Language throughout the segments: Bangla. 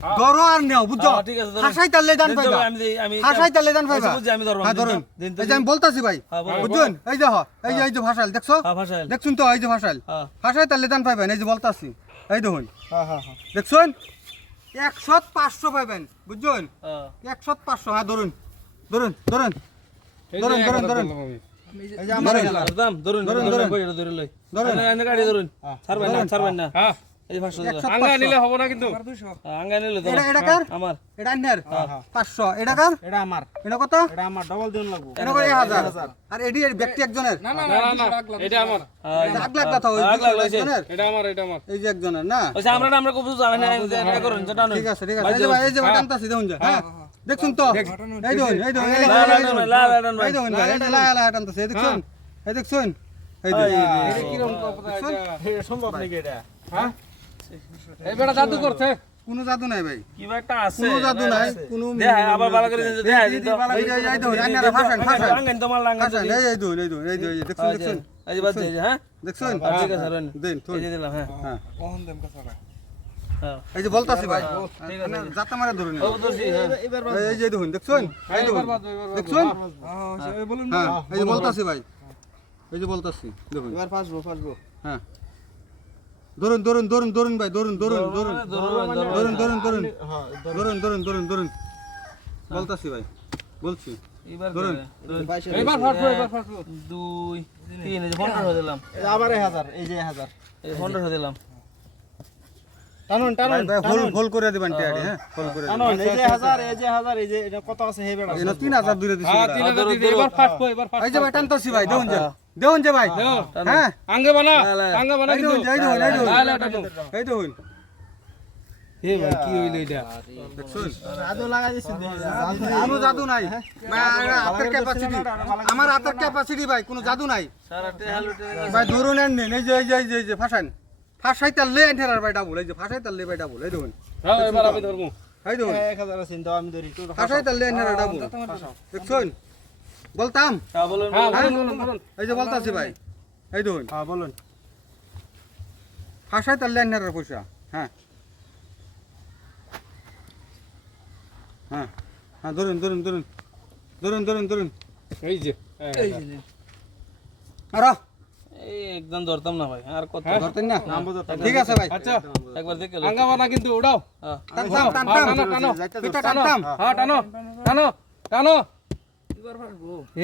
ধরো আর নেও বুঝছ? হ্যাঁ, ধরুন। হাসাই তালে দান পাইবা। আমি দিই, আমি- হাসাই তালে দান পাইবা। বুঝছি, আমি ধরবো, হ্যাঁ ধরুন। তো, এই যে আমি বলতাছি ভাই হ্যাঁ, বুঝছেন? এই যে এই যে এই যে ভাষাল দেখছ? হ্যাঁ, দেখছুন তো এই যে হ্যাঁ। হাসাই তালে দান পাইবেন এই যে বলতাছি। এই দেখুন। হ্যাঁ হ্যাঁ হ্যাঁ। দেখছুন? একশো পাঁচশো পাইবেন বুঝছেন? হ্যাঁ। একশো পাঁচশো হ্যাঁ ধরুন। ধরুন ধরুন। ধরুন ধরুন ধরুন। এই যে আমার ধরুন। ধরতাম, ধরুন, ধরুন, ধরুন, ধরুন। বই, এটা ধরে লই। ধরুন। এনে- এনে গাড়ি ধরুন। ছাড়বেন না, ছাড়বেন না। হ্যাঁ। এই যে পাঁচশো দিলাম। একশো আঙ্গা নিলে হবে না কিন্তু। আঙ্গা নিলে তো। এটা এটা কার? আমার। এটা আন্যার পাঁচশো। এটা কার? এটা আমার। এটা কত? এটা আমার ডবল দিন লাগবো। এটা করে এক হাজার? আর এডি ব্যক্তি একজনের? না না এটা আমার। এটা আগ ওই আগ লাগলা হয়েছে। একজনের? এটা আমার এটা আমার। এই যে একজনের না? ওই যে আমরা না, আমরা খুব বুঝি, না, এটা করুন, যেটা ঠিক আছে ঠিক আছে। এই যে এই যে ভাই টানতাছি দেখুন যে। হ্যাঁ দেখুন তো। এই দেখুন এই দেখুন এই দেখুন। এই লা, লা, দেখুন, লা, লা, লা, লা, লা। এই দেখুন। ভাই, এই যে লা লা টানতাছে দেখুন। এই দেখুন। এই দেখুন এটা কীরকম কথা এটা সম্ভব নাকি এটা? হ্যাঁ? এই বেটা জাদু করছে। কোনো জাদু নাই ভাই। কি বা একটা আছে। কোনো জাদু নাই কোনো দেখায়, আবার ভালো করে দিন, দেখায় দিন তো। এই এই ভাষণ আঙ্গা নিতে মারলে আঙ্গা ভাষণ দিন। এই এই এই দেখুন এই যে এই যে এই যে, দেখুন বাদ এই হ্যাঁ? দেখুন হ্যাঁ, ঠিক আছে, ধরেন। দেন এই থুন দিলাম, হ্যাঁ। হ্যাঁ। হ্যাঁ। এই যে বলতাছি ভাই। আছে। যাতা মারা হ্যাঁ। এবার এই এই যে দেখুন দেখুন এই দেখুন দেখুন বলুন হ্যাঁ এই যে বলতাছি ভাই। এই যে বলতাছি দেখুন। এবার ফাসবো ফাসবো। হ্যাঁ। ধরুন ধরুন ধরুন ধরুন ভাই ধরুন ধরুন ধরুন ধরুন, ধরুন। ধরুন ধরুন ধরুন হ্যাঁ ধরুন ধরুন বলতাছি ভাই বলছি এবার ধরুন। এবার ফাটবো এবার ফাটবো দুই তিন এই যে পনেরোশো দিলাম আবার এক হাজার এই যে এক হাজার এই পনেরোশো দিলাম টানুন টানুন ভাই হোল হোল করে দিবেন টিয়ারি হ্যাঁ হোল করে টানুন এই যে হাজার এই যে হাজার এই যে এটা কত আছে হে বেড়া হাজার দিছি হ্যাঁ। হাজার এবার ফাটবো এবার ফাটবো এই যে ভাই টানতাছি ভাই দেখুন যে দেখুন যে ভাই। হ্যাঁ। আঙ্গে বানা লা, লা। আঙ্গে বানা কিন্তু। দেখুন এই লা, লা, এ ভাই কি হইল এটা? দেখুন জাদু লাগাই দিছি কোনো জাদু। নাই। ভাই আমার ক্যাপাসিটি আমার হাতের ক্যাপাসিটি ভাই কোনো জাদু নাই। ভাই ধরুন এন নেন এই যে এই যে এই যে এই যে ফাঁসান ফাঁসাই তারলে এন্টার ভাই ডাবল এই যে ফাঁসাই তারলে ভাই ডাবল এই দেখুন হ্যাঁ এবার আমি ধরবো। এই আছে আমি ধরি এন্টার ডাবল বলতাম? হ্যাঁ, বলুন, হ্যাঁ এই যে বলতাছি ভাই এই দেখুন। হ্যাঁ বলুন। ফাঁসাই তারলে এন্টার পয়সা হ্যাঁ। হ্যাঁ হ্যাঁ ধরুন ধরুন ধরুন ধরুন ধরুন ধরুন। এই যে আর একদম ধরতাম না ভাই আর কত? ধরতেন না? ঠিক আছে ভাই। আচ্ছা। একবার দেখে কিন্তু উড়াও। হ্যাঁ। টান টান টান হ্যাঁ, টানো টানো।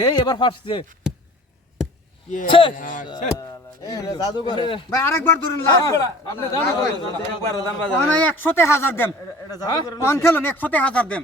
এই এবার ফাটছে। ছে। জাদু করে ভাই আরেকবার ধরুন লাভ। আপনি জানো একবার দাম বাজার। একশোতে হাজার দেন। এটা জাদু করে অন খেলুন একশোতে হাজার দেম